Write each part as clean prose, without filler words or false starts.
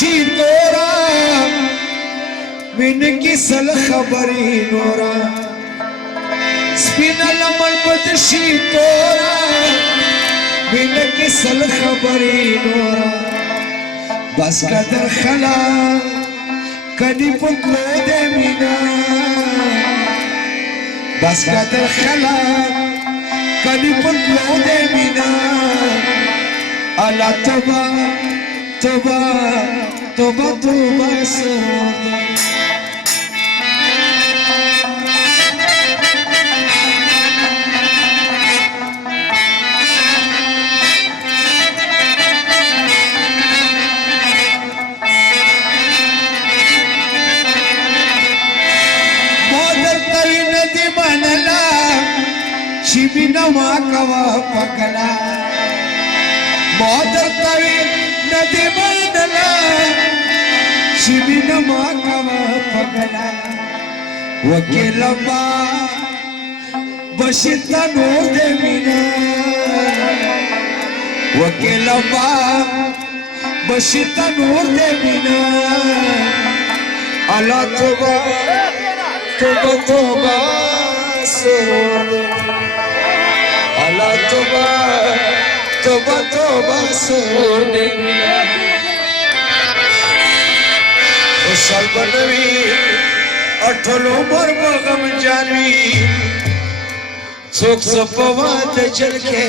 شي تورا من كسل خبري نورا سپینا لمن بدشي تورا من كسل خبري نورا بس قدر خلا کدی پتلو دے مینا بس قدر خلا کدی پتلو دے مینا اللہ توبہ توبہ توبہ توبہ سودا شبینا ماکوا پکلا مادر تاوی ندی مانلا شبینا ماکوا پکلا وکیلا با بشیتا نور دے مینا وکیلا با بشیتا نور دے مینا اللہ توبہ توبہ توبہ سرور Allah toba toba toba sorde Khusal banvi athlo umar bagam janvi Sukh sapawat chal ke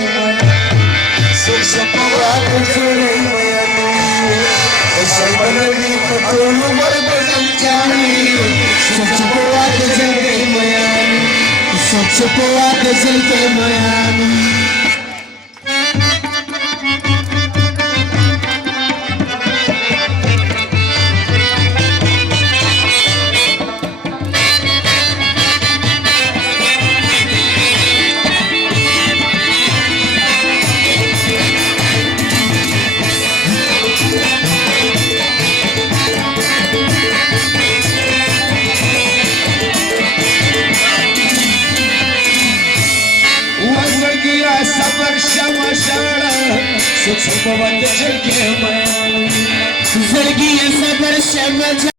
Sukh sapawat chal ke Khusal banvi athlo umar bagam janvi Sukh sapawat chal ke Sukh sapawat chal ke Sabar shama shara, sukh sapawat chal ke maya. Zargiya sabar shama.